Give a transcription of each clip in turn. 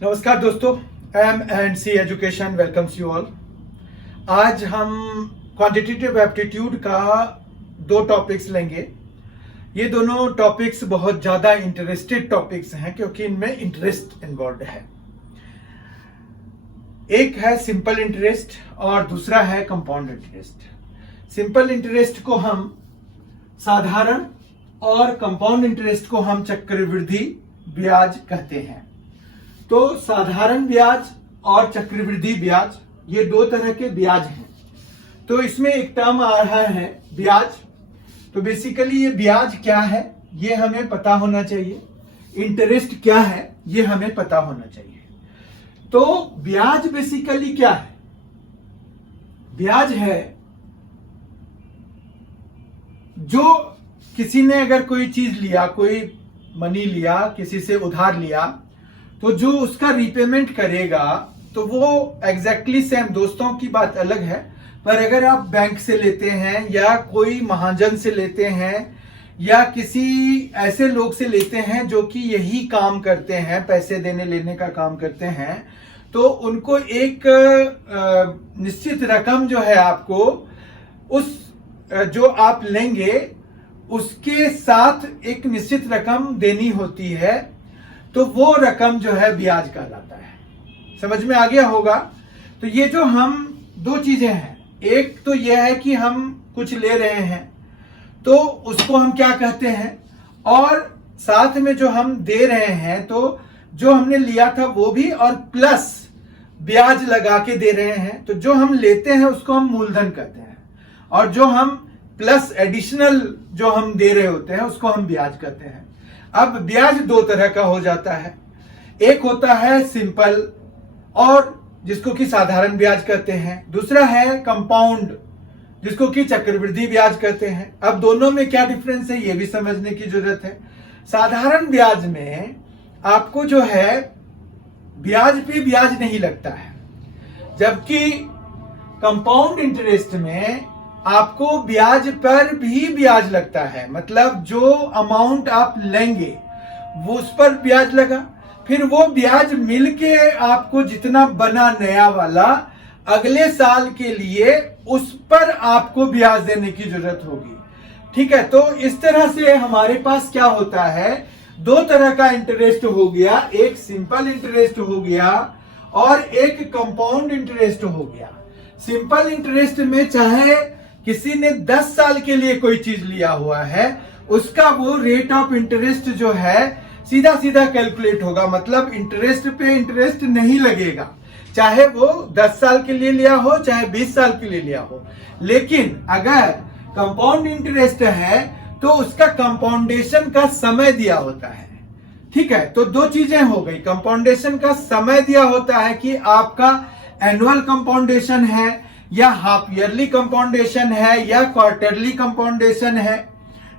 नमस्कार दोस्तों, M&C education welcomes you all. आज हम क्वांटिटेटिव एप्टीट्यूड का 2 टॉपिक्स लेंगे। ये दोनों टॉपिक्स बहुत ज़्यादा इंटरेस्टेड टॉपिक्स हैं क्योंकि इनमें इंटरेस्ट इन्वॉल्व है। एक है सिंपल इंटरेस्ट और दूसरा है कंपाउंड इंटरेस्ट। सिंपल इंटरेस्ट को हम साधारण और कंपाउंड इंटरेस्ट को हम चक्रवृद्धि ब्याज कहते हैं। तो साधारण ब्याज और चक्रवृद्धि ब्याज ये 2 तरह के ब्याज हैं। तो इसमें एक टर्म आ रहा है ब्याज। तो बेसिकली ये ब्याज क्या है ये हमें पता होना चाहिए, इंटरेस्ट क्या है ये हमें पता होना चाहिए। तो ब्याज बेसिकली क्या है? ब्याज है जो किसी ने अगर कोई चीज लिया, कोई मनी लिया, किसी से उधार लिया, तो जो उसका रीपेमेंट करेगा तो वो एग्जैक्टली सेम। दोस्तों की बात अलग है, पर अगर आप बैंक से लेते हैं या कोई महाजन से लेते हैं या किसी ऐसे लोग से लेते हैं जो कि यही काम करते हैं, पैसे देने लेने का काम करते हैं, तो उनको एक निश्चित रकम जो है आपको उस जो आप लेंगे उसके साथ एक निश्चित रकम देनी होती है। तो वो रकम जो है ब्याज कहलाता है। समझ में आ गया होगा। तो ये जो हम 2 चीजें हैं, एक तो यह है कि हम कुछ ले रहे हैं तो उसको हम क्या कहते हैं, और साथ में जो हम दे रहे हैं तो जो हमने लिया था वो भी, और प्लस ब्याज लगा के दे रहे हैं। तो जो हम लेते हैं उसको हम मूलधन कहते हैं, और जो हम प्लस एडिशनल जो हम दे रहे होते हैं उसको हम ब्याज कहते हैं। अब ब्याज 2 तरह का हो जाता है। एक होता है सिंपल और जिसको कि साधारण ब्याज कहते हैं, दूसरा है कंपाउंड जिसको कि चक्रवृद्धि ब्याज कहते हैं। अब दोनों में क्या डिफरेंस है ये भी समझने की जरूरत है। साधारण ब्याज में आपको जो है ब्याज पे ब्याज नहीं लगता है, जबकि कंपाउंड इंटरेस्ट में आपको ब्याज पर भी ब्याज लगता है। मतलब जो अमाउंट आप लेंगे वो उस पर ब्याज लगा, फिर वो ब्याज मिलके आपको जितना बना नया वाला अगले साल के लिए उस पर आपको ब्याज देने की जरूरत होगी। ठीक है, तो इस तरह से हमारे पास क्या होता है, 2 तरह का इंटरेस्ट हो गया। एक सिंपल इंटरेस्ट हो गया और एक कंपाउंड इंटरेस्ट हो गया। सिंपल इंटरेस्ट में चाहे किसी ने 10 साल के लिए कोई चीज लिया हुआ है, उसका वो रेट ऑफ इंटरेस्ट जो है सीधा सीधा कैलकुलेट होगा। मतलब इंटरेस्ट पे इंटरेस्ट नहीं लगेगा, चाहे वो 10 साल के लिए लिया हो चाहे 20 साल के लिए लिया हो। लेकिन अगर कंपाउंड इंटरेस्ट है तो उसका कंपाउंडेशन का समय दिया होता है। ठीक है, तो 2 चीजें हो गई। कंपाउंडेशन का समय दिया होता है कि आपका एनुअल कंपाउंडेशन है या हाफ ईयरली कंपाउंडेशन है या क्वार्टरली कंपाउंडेशन है।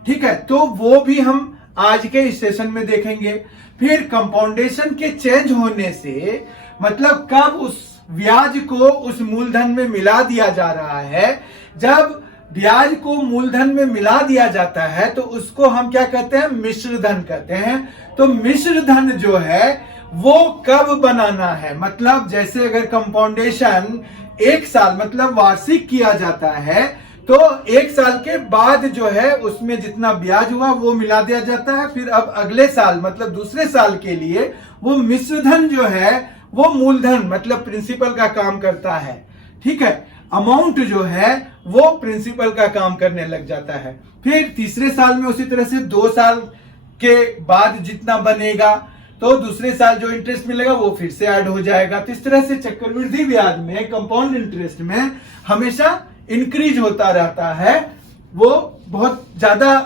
ठीक है, तो वो भी हम आज के इस सेशन में देखेंगे। फिर कंपाउंडेशन के चेंज होने से मतलब कब उस ब्याज को उस मूलधन में मिला दिया जा रहा है। जब ब्याज को मूलधन में मिला दिया जाता है तो उसको हम क्या कहते हैं, मिश्र धन कहते हैं। तो मिश्र धन जो है वो कब बनाना है, मतलब जैसे अगर कंपाउंडेशन 1 साल मतलब वार्षिक किया जाता है तो 1 साल के बाद जो है उसमें जितना ब्याज हुआ वो मिला दिया जाता है। फिर अब अगले साल मतलब दूसरे साल के लिए वो मिश्रधन जो है वो मूलधन मतलब प्रिंसिपल का काम करता है। ठीक है, अमाउंट जो है वो प्रिंसिपल का काम करने लग जाता है। फिर तीसरे साल में उसी तरह से 2 साल के बाद जितना बनेगा तो दूसरे साल जो इंटरेस्ट मिलेगा वो फिर से ऐड हो जाएगा। तो इस तरह से चक्रवृद्धि ब्याज में, कंपाउंड इंटरेस्ट में हमेशा इंक्रीज होता रहता है। वो बहुत ज्यादा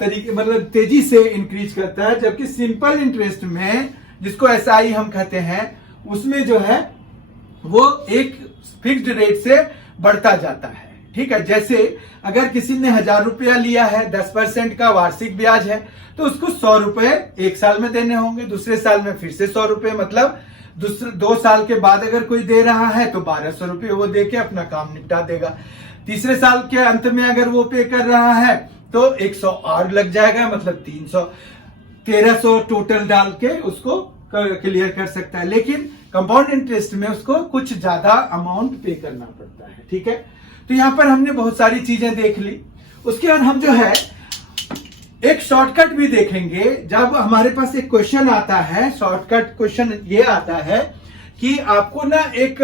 तरीके मतलब तेजी से इंक्रीज करता है। जबकि सिंपल इंटरेस्ट में जिसको एसआई हम कहते हैं उसमें जो है वो एक फिक्स्ड रेट से बढ़ता जाता है। ठीक है, जैसे अगर किसी ने 1000 रुपया लिया है, 10% का वार्षिक ब्याज है, तो उसको 100 रुपए 1 साल में देने होंगे, दूसरे साल में फिर से 100 रुपए, मतलब दूसरे 2 साल के बाद अगर कोई दे रहा है तो 1200 रुपये वो दे के अपना काम निपटा देगा। तीसरे साल के अंत में अगर वो पे कर रहा है तो 100 और लग जाएगा, मतलब 300 1300 टोटल डाल के उसको क्लियर कर सकता है, लेकिन कंपाउंड इंटरेस्ट में उसको कुछ ज्यादा अमाउंट पे करना पड़ता है। ठीक है, तो यहां पर हमने बहुत सारी चीजें देख ली। उसके बाद हम जो है एक शॉर्टकट भी देखेंगे। जब हमारे पास एक क्वेश्चन आता है, शॉर्टकट क्वेश्चन ये आता है कि आपको ना एक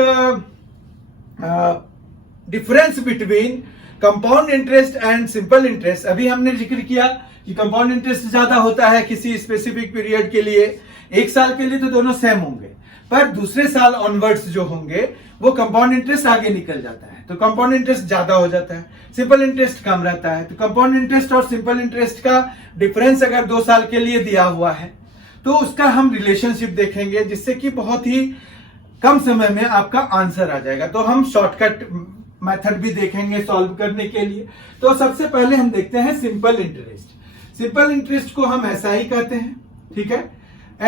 difference between compound interest and simple interest, अभी हमने जिक्र किया कि कंपाउंड इंटरेस्ट ज्यादा होता है किसी स्पेसिफिक पीरियड के लिए, एक साल के लिए तो दोनों सेम होंगे, पर दूसरे साल ऑनवर्ड्स जो होंगे वो कंपाउंड इंटरेस्ट आगे निकल जाता है, तो कंपाउंड इंटरेस्ट ज्यादा हो जाता है, सिंपल इंटरेस्ट कम रहता है। तो कंपाउंड इंटरेस्ट और सिंपल इंटरेस्ट का डिफरेंस अगर 2 साल के लिए दिया हुआ है तो उसका हम रिलेशनशिप देखेंगे, जिससे कि बहुत ही कम समय में आपका आंसर आ जाएगा। तो हम शॉर्टकट मेथड भी देखेंगे सॉल्व करने के लिए। तो सबसे पहले हम देखते हैं सिंपल इंटरेस्ट। सिंपल इंटरेस्ट को हम SI कहते हैं। ठीक है,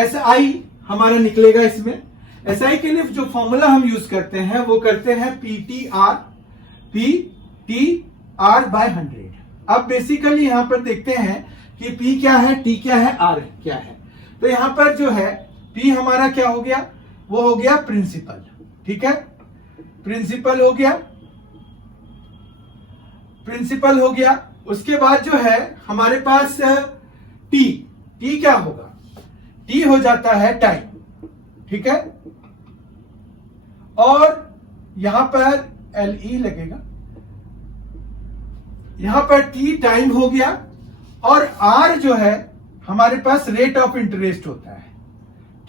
SI हमारा निकलेगा इसमें। SI के लिए जो फॉर्मूला हम यूज करते हैं वो करते हैं PTR बाय 100। अब बेसिकली यहां पर देखते हैं कि P क्या है, T क्या है, R क्या है। तो यहां पर जो है P हमारा क्या हो गया, वो हो गया प्रिंसिपल। ठीक है, प्रिंसिपल हो गया, प्रिंसिपल हो गया। उसके बाद जो है हमारे पास T क्या होगा, T हो जाता है टाइम। ठीक है, और यहां पर LE लगेगा, यहां पर T टाइम हो गया, और R जो है हमारे पास रेट ऑफ इंटरेस्ट होता है।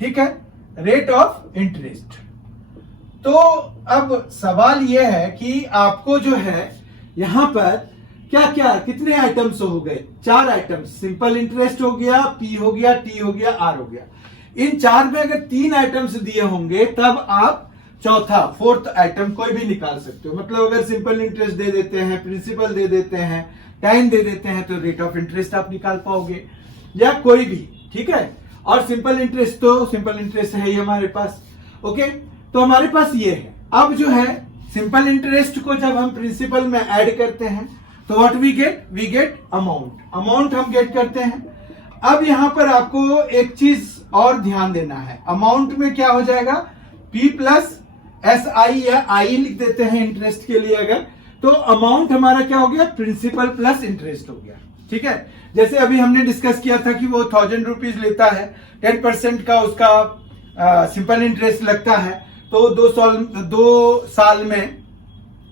ठीक है, रेट ऑफ इंटरेस्ट। तो अब सवाल यह है कि आपको जो है यहां पर क्या क्या कितने आइटम्स हो गए, 4 आइटम्स, सिंपल इंटरेस्ट हो गया, P हो गया, T हो गया, R हो गया। इन 4 में अगर 3 आइटम्स दिए होंगे तब आप चौथा 4th आइटम कोई भी निकाल सकते हो। मतलब अगर सिंपल इंटरेस्ट दे देते हैं, प्रिंसिपल दे देते हैं, टाइम दे देते हैं, तो रेट ऑफ इंटरेस्ट आप निकाल पाओगे, या कोई भी। ठीक है, और सिंपल इंटरेस्ट तो सिंपल इंटरेस्ट है ही हमारे पास। ओके, तो हमारे पास ये है। अब जो है सिंपल इंटरेस्ट को जब हम प्रिंसिपल में ऐड करते हैं तो व्हाट वी गेट अमाउंट हम गेट करते हैं। अब यहां पर आपको एक चीज और ध्यान देना है, अमाउंट में क्या हो जाएगा, P प्लस SI या I लिख देते हैं इंटरेस्ट के लिए अगर, तो अमाउंट हमारा क्या हो गया, प्रिंसिपल प्लस इंटरेस्ट हो गया। ठीक है, जैसे अभी हमने डिस्कस किया था कि वो 1000 रुपीज लेता है, 10% का उसका सिंपल इंटरेस्ट लगता है, तो 2 साल में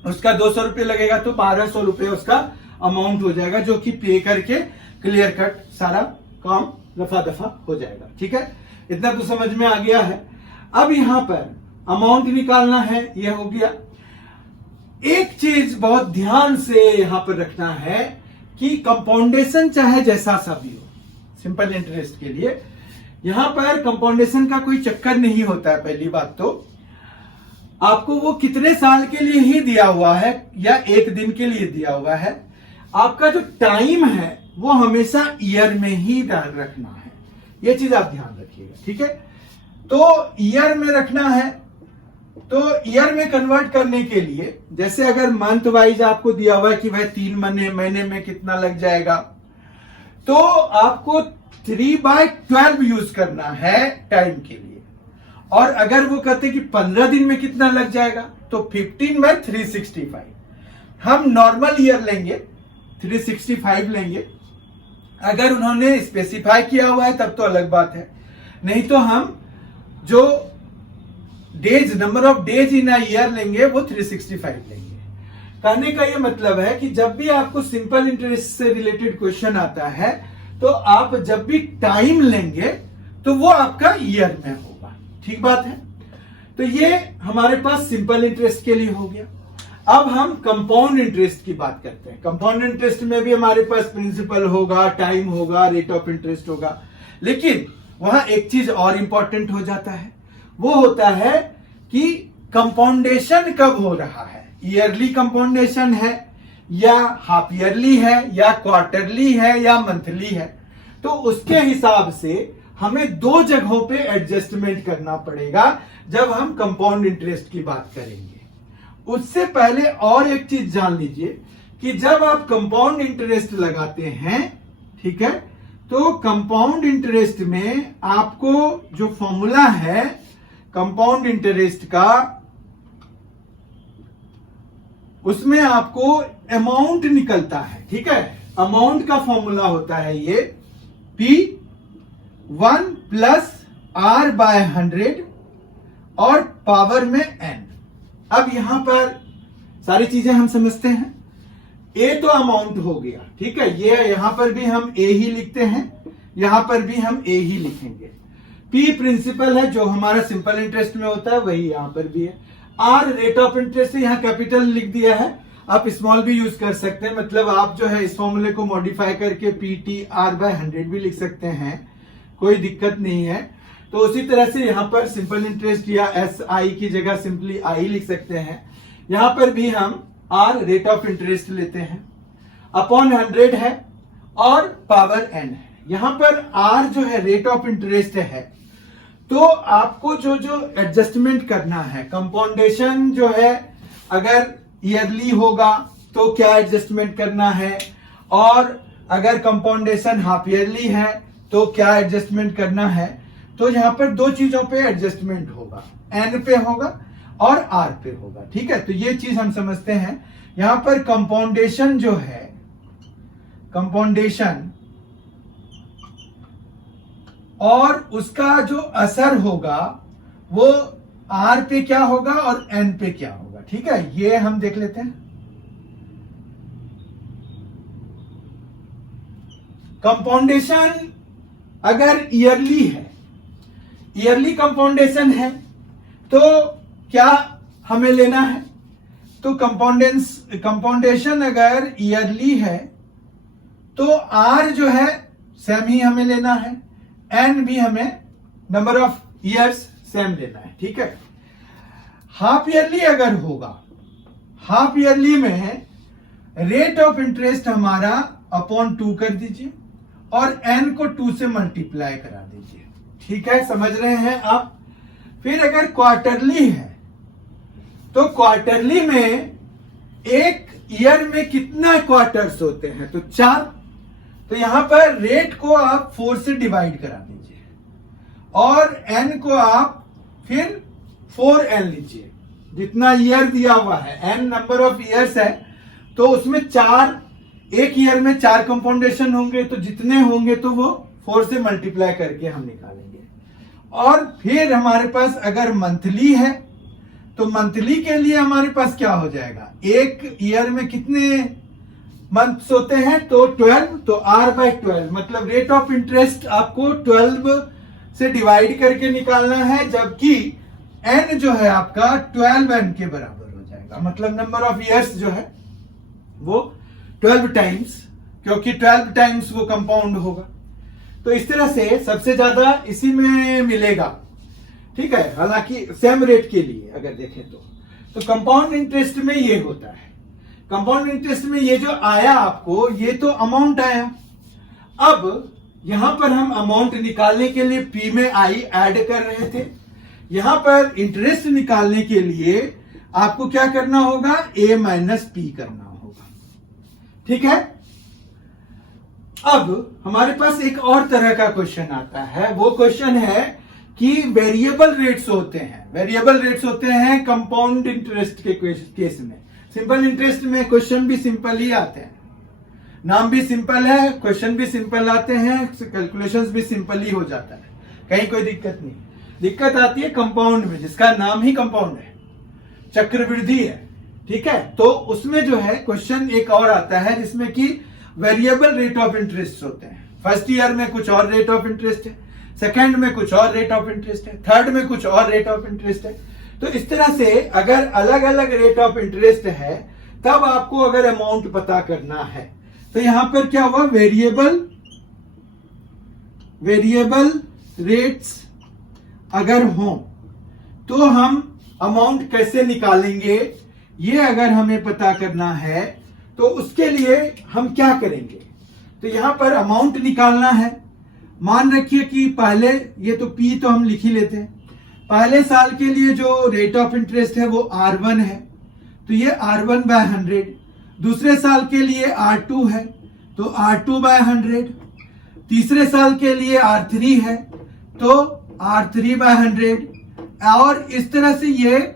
उसका 200 रुपये लगेगा, तो 1200 रुपये उसका अमाउंट हो जाएगा, जो कि पे करके क्लियर कट सारा काम रफा दफा हो जाएगा। ठीक है, इतना तो समझ में आ गया है। अब यहां पर अमाउंट निकालना है, यह हो गया। एक चीज बहुत ध्यान से यहां पर रखना है कि कंपाउंडेशन चाहे जैसा सा भी हो, सिंपल इंटरेस्ट के लिए यहां पर कंपाउंडेशन का कोई चक्कर नहीं होता है। पहली बात तो आपको वो कितने साल के लिए ही दिया हुआ है या एक दिन के लिए दिया हुआ है, आपका जो टाइम है वो हमेशा ईयर में ही रखना है, ये चीज आप ध्यान रखिएगा। ठीक है, तो ईयर में रखना है। तो ईयर में कन्वर्ट करने के लिए, जैसे अगर मंथ वाइज आपको दिया हुआ है कि भाई 3 महीने में कितना लग जाएगा, तो आपको 3/12 यूज करना है टाइम के लिए। और अगर वो कहते कि 15 दिन में कितना लग जाएगा, तो 15/365 हम नॉर्मल ईयर लेंगे, 365 लेंगे। अगर उन्होंने स्पेसिफाई किया हुआ है तब तो अलग बात है, नहीं तो हम जो days, number of days in a year लेंगे वो 365 लेंगे। कहने का ये मतलब है कि जब भी आपको सिंपल इंटरेस्ट से रिलेटेड क्वेश्चन आता है, तो आप जब भी टाइम लेंगे तो वो आपका ईयर में होगा। ठीक बात है, तो ये हमारे पास सिंपल इंटरेस्ट के लिए हो गया। अब हम कंपाउंड इंटरेस्ट की बात करते हैं। कंपाउंड इंटरेस्ट में भी हमारे पास प्रिंसिपल होगा, टाइम होगा, रेट ऑफ इंटरेस्ट होगा, लेकिन वहां एक चीज और इंपॉर्टेंट हो जाता है, वो होता है कि कंपाउंडेशन कब हो रहा है, ईयरली कंपाउंडेशन है या हाफ ईयरली है या क्वार्टरली है या मंथली है। तो उसके हिसाब से हमें 2 जगहों पे एडजस्टमेंट करना पड़ेगा जब हम कंपाउंड इंटरेस्ट की बात करेंगे। उससे पहले और एक चीज जान लीजिए कि जब आप कंपाउंड इंटरेस्ट लगाते हैं, ठीक है, तो कंपाउंड इंटरेस्ट में आपको जो फॉर्मूला है कंपाउंड इंटरेस्ट का, उसमें आपको अमाउंट निकलता है, ठीक है। अमाउंट का फॉर्मूला होता है ये P1 प्लस R/100 और पावर में n। अब यहां पर सारी चीजें हम समझते हैं। ए तो अमाउंट हो गया, ठीक है, ये यहां पर भी हम ए ही लिखते हैं, यहां पर भी हम ए ही लिखेंगे। पी प्रिंसिपल है, जो हमारा सिंपल इंटरेस्ट में होता है, वही यहां पर भी है। आर रेट ऑफ इंटरेस्ट है, यहां कैपिटल लिख दिया है, आप स्मॉल भी यूज कर सकते हैं, मतलब आप जो है इस फॉर्मूले को मॉडिफाई करके PTR/100 भी लिख सकते हैं, कोई दिक्कत नहीं है। तो उसी तरह से यहां पर सिंपल इंटरेस्ट या SI की जगह सिंपली I लिख सकते हैं। यहां पर भी हम R रेट ऑफ इंटरेस्ट लेते हैं, अपॉन 100 है और पावर n है। यहां पर R जो है रेट ऑफ इंटरेस्ट है, तो आपको जो जो एडजस्टमेंट करना है, कंपाउंडेशन जो है अगर ईयरली होगा तो क्या एडजस्टमेंट करना है, और अगर कंपाउंडेशन हाफ ईयरली है तो क्या एडजस्टमेंट करना है। तो यहां पर दो चीजों पे एडजस्टमेंट होगा, n पे होगा और R पे होगा, ठीक है। तो ये चीज हम समझते हैं। यहां पर कंपाउंडेशन जो है, कंपाउंडेशन और उसका जो असर होगा वो R पे क्या होगा और n पे क्या होगा, ठीक है, ये हम देख लेते हैं। कंपाउंडेशन अगर ईयरली है, ईयरली कंपाउंडेशन है, तो क्या हमें लेना है, तो कंपाउंडेशन अगर ईयरली है तो R जो है सेम ही हमें लेना है, n भी हमें नंबर ऑफ ईयर्स सेम लेना है, ठीक है। हाफ ईयरली अगर होगा, हाफ ईयरली में रेट ऑफ इंटरेस्ट हमारा अपॉन 2 कर दीजिए और n को 2 से मल्टीप्लाई करा दीजिए, ठीक है, समझ रहे हैं आप। फिर अगर क्वार्टरली है तो क्वार्टरली में एक ईयर में कितना क्वार्टर्स होते हैं, तो 4। तो यहां पर रेट को आप 4 से डिवाइड करा दीजिए और n को आप फिर 4n लीजिए, जितना ईयर दिया हुआ है, n नंबर ऑफ ईयर्स है, तो उसमें 4, एक ईयर में 4 कंपाउंडेशन होंगे, तो जितने होंगे तो वो 4 से मल्टीप्लाई करके हम निकालेंगे। और फिर हमारे पास अगर मंथली है तो मंथली के लिए हमारे पास क्या हो जाएगा, एक ईयर में कितने मंथ्स होते हैं, तो 12, तो R/12 मतलब रेट ऑफ इंटरेस्ट आपको 12 से डिवाइड करके निकालना है, जबकि n जो है आपका 12n के बराबर हो जाएगा, मतलब नंबर ऑफ ईयर्स जो है वो 12 टाइम्स, क्योंकि 12 टाइम्स वो कंपाउंड होगा। तो इस तरह से सबसे ज्यादा इसी में मिलेगा, ठीक है, हालांकि सेम रेट के लिए अगर देखें तो कंपाउंड इंटरेस्ट में ये होता है। कंपाउंड इंटरेस्ट में ये जो आया आपको, ये तो अमाउंट आया। अब यहां पर हम अमाउंट निकालने के लिए P में I ऐड कर रहे थे, यहां पर इंटरेस्ट निकालने के लिए आपको क्या करना होगा, A माइनस P करना होगा, ठीक है। अब हमारे पास एक और तरह का क्वेश्चन आता है, वो क्वेश्चन है कि वेरिएबल रेट्स होते हैं, वेरिएबल रेट्स होते हैं कंपाउंड इंटरेस्ट के केस में। सिंपल इंटरेस्ट में क्वेश्चन भी सिंपल ही आते हैं, नाम भी सिंपल है, क्वेश्चन भी सिंपल आते हैं, कैलकुलेशंस भी सिंपल ही हो जाता है, कहीं कोई दिक्कत नहीं। दिक्कत आती है कंपाउंड में, जिसका नाम ही कंपाउंड है, चक्रवृद्धि है, ठीक है। तो उसमें जो है क्वेश्चन एक और आता है जिसमें कि वेरिएबल रेट ऑफ इंटरेस्ट होते हैं। फर्स्ट ईयर में कुछ और रेट ऑफ इंटरेस्ट है, सेकंड में कुछ और रेट ऑफ इंटरेस्ट है, थर्ड में कुछ और रेट ऑफ इंटरेस्ट है। तो इस तरह से अगर अलग अलग रेट ऑफ इंटरेस्ट है, तब आपको अगर अमाउंट पता करना है, तो यहां पर क्या हुआ, वेरिएबल रेट्स अगर हो तो हम अमाउंट कैसे निकालेंगे, ये अगर हमें पता करना है तो उसके लिए हम क्या करेंगे। तो यहां पर अमाउंट निकालना है, मान रखिए कि पहले, ये तो P तो हम लिख ही लेते हैं, पहले साल के लिए जो रेट ऑफ इंटरेस्ट है वो R1 है, तो ये R1/100। दूसरे साल के लिए R2 है तो R2/100। तीसरे साल के लिए R3 है तो R3/100, और इस तरह से ये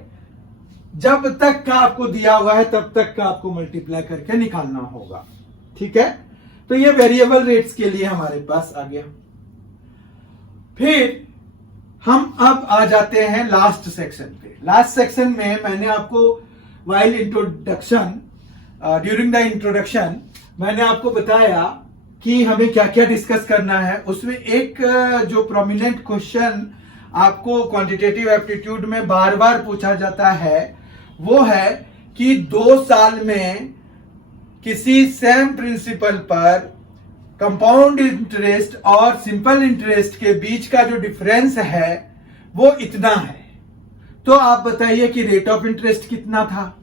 जब तक का आपको दिया हुआ है तब तक का आपको मल्टीप्लाई करके निकालना होगा। ठीक है, तो ये वेरिएबल रेट्स के लिए हमारे पास आ गया। फिर हम अब आ जाते हैं लास्ट सेक्शन पे। लास्ट सेक्शन में मैंने आपको ड्यूरिंग द इंट्रोडक्शन मैंने आपको बताया कि हमें क्या क्या डिस्कस करना है। उसमें एक जो प्रोमिनेंट क्वेश्चन आपको क्वांटिटेटिव एप्टीट्यूड में बार बार पूछा जाता है वो है कि 2 साल में किसी सेम प्रिंसिपल पर कंपाउंड इंटरेस्ट और सिंपल इंटरेस्ट के बीच का जो डिफरेंस है वो इतना है, तो आप बताइए कि रेट ऑफ इंटरेस्ट कितना था,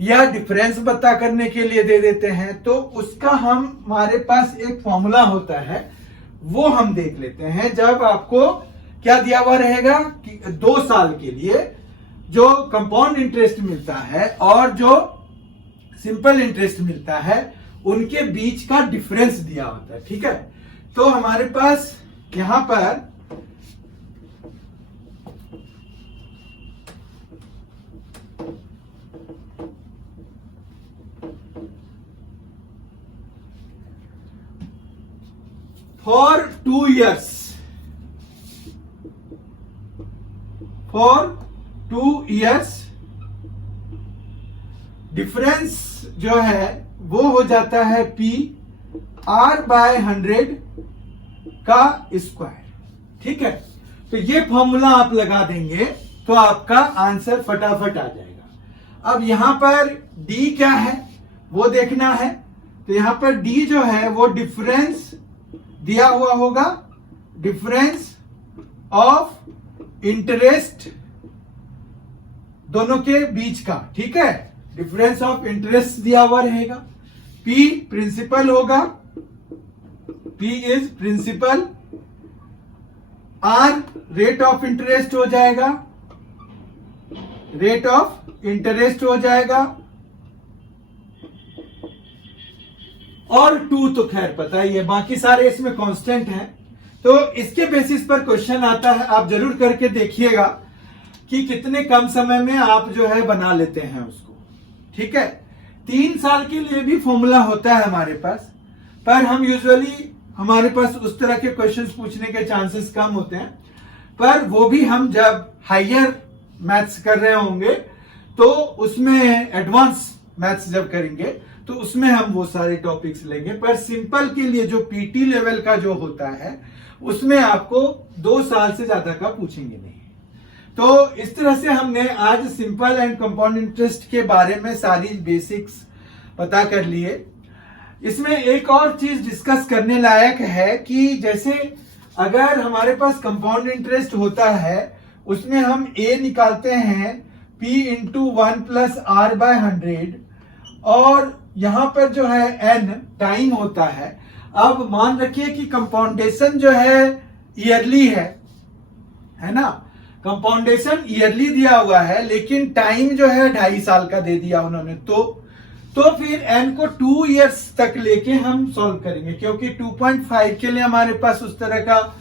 या डिफरेंस पता करने के लिए दे देते हैं। तो उसका हमारे पास एक फॉर्मूला होता है, वो हम देख लेते हैं। जब आपको क्या दिया हुआ रहेगा कि 2 साल के लिए जो कंपाउंड इंटरेस्ट मिलता है और जो सिंपल इंटरेस्ट मिलता है उनके बीच का डिफरेंस दिया होता है। ठीक है, तो हमारे पास यहां पर फॉर 2 years डिफरेंस जो है वो हो जाता है P R/100 का स्क्वायर। ठीक है, तो ये फॉर्मूला आप लगा देंगे तो आपका आंसर फटाफट आ जाएगा। अब यहां पर D क्या है वो देखना है, तो यहां पर D जो है वो डिफरेंस दिया हुआ होगा, डिफरेंस ऑफ इंटरेस्ट दोनों के बीच का। ठीक है, डिफरेंस ऑफ इंटरेस्ट दिया हुआ रहेगा। P प्रिंसिपल होगा, P is principal, R rate of interest हो जाएगा, रेट ऑफ इंटरेस्ट हो जाएगा, और 2 तो खैर पता ही है, बाकी सारे इसमें कांस्टेंट हैं। तो इसके बेसिस पर क्वेश्चन आता है, आप जरूर करके देखिएगा कि कितने कम समय में आप जो है बना लेते हैं उसको। ठीक है, 3 साल के लिए भी फॉर्मूला होता है हमारे पास, पर हम यूजुअली हमारे पास उस तरह के क्वेश्चंस पूछने के चांसेस कम होते हैं, पर वो भी हम जब हायर मैथ्स कर रहे होंगे तो उसमें एडवांस मैथ्स जब करेंगे तो उसमें हम वो सारे टॉपिक्स लेंगे। पर सिंपल के लिए जो पीटी लेवल का जो होता है उसमें आपको 2 साल से ज्यादा का पूछेंगे नहीं। तो इस तरह से हमने आज सिंपल एंड कंपाउंड इंटरेस्ट के बारे में सारी बेसिक्स पता कर लिए। इसमें एक और चीज डिस्कस करने लायक है कि जैसे अगर हमारे पास कंपाउंड इंटरेस्ट होता है उसमें हम a निकालते हैं p इंटू 1 प्लस R/100, और यहां पर जो है n टाइम होता है। अब मान रखिए कि कंपाउंडेशन जो है ईयरली है ना, कंपाउंडेशन ईयरली दिया हुआ है लेकिन टाइम जो है 2.5 साल का दे दिया उन्होंने, तो फिर n को 2 इयर्स तक लेके हम सॉल्व करेंगे, क्योंकि 2.5 के लिए हमारे पास उस तरह का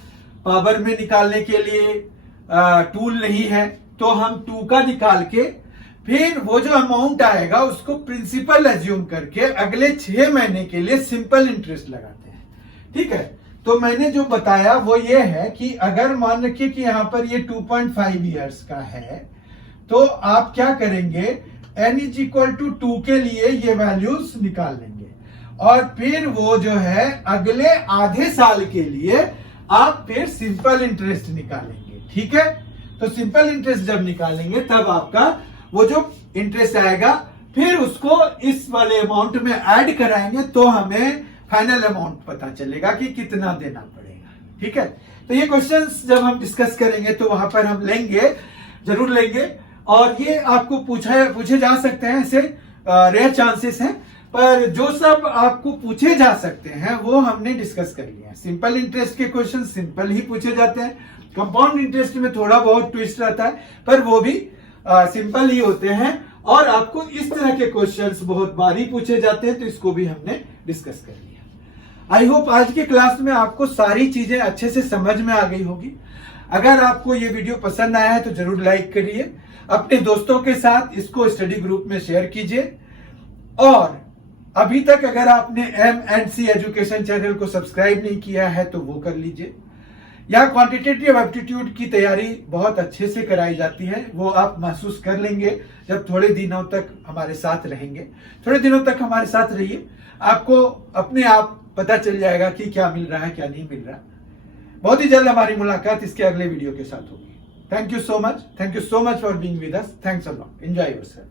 पावर में निकालने के लिए टूल नहीं है। तो हम 2 का निकाल के फिर वो जो अमाउंट आएगा उसको प्रिंसिपल एज्यूम करके अगले 6 महीने के लिए सिंपल इंटरेस्ट लगाते हैं। ठीक है, तो मैंने जो बताया वो ये है कि अगर मान रखिए कि यहां पर ये 2.5 इयर्स का है तो आप क्या करेंगे, n इज इक्वल टू 2 के लिए ये वैल्यूज निकाल लेंगे, और फिर वो जो है अगले आधे साल के लिए आप फिर सिंपल इंटरेस्ट निकालेंगे। ठीक है, तो सिंपल इंटरेस्ट जब निकालेंगे तब आपका वो जो इंटरेस्ट आएगा फिर उसको इस वाले अमाउंट में ऐड कराएंगे तो हमें फाइनल अमाउंट पता चलेगा कि कितना देना पड़ेगा। ठीक है, तो ये क्वेश्चंस जब हम डिस्कस करेंगे तो वहां पर हम लेंगे, जरूर लेंगे, और ये आपको पूछे जा सकते हैं, ऐसे रेयर चांसेस हैं, पर जो सब आपको पूछे जा सकते हैं वो हमने डिस्कस कर लिया। सिंपल इंटरेस्ट के क्वेश्चन सिंपल ही पूछे जाते हैं, कंपाउंड इंटरेस्ट में थोड़ा बहुत ट्विस्ट रहता है पर वो भी सिंपल ही होते हैं, और आपको इस तरह के क्वेश्चंस बहुत बार ही पूछे जाते हैं, तो इसको भी हमने डिस्कस कर लिया। आई होप आज के क्लास में आपको सारी चीजें अच्छे से समझ में आ गई होगी। अगर आपको ये वीडियो पसंद आया है तो जरूर लाइक करिए, अपने दोस्तों के साथ इसको स्टडी ग्रुप में शेयर कीजिए, और अभी तक अगर आपने M&C एजुकेशन चैनल को सब्सक्राइब नहीं किया है तो वो कर लीजिए। यहाँ क्वांटिटेटिव एप्टीट्यूड की तैयारी बहुत अच्छे से कराई जाती है, वो आप महसूस कर लेंगे जब थोड़े दिनों तक हमारे साथ रहेंगे। थोड़े दिनों तक हमारे साथ रहिए, आपको अपने आप पता चल जाएगा कि क्या मिल रहा है क्या नहीं मिल रहा। बहुत ही जल्द हमारी मुलाकात इसके अगले वीडियो के साथ होगी। Thank you so much for being with us. Thanks a lot. Enjoy yourself.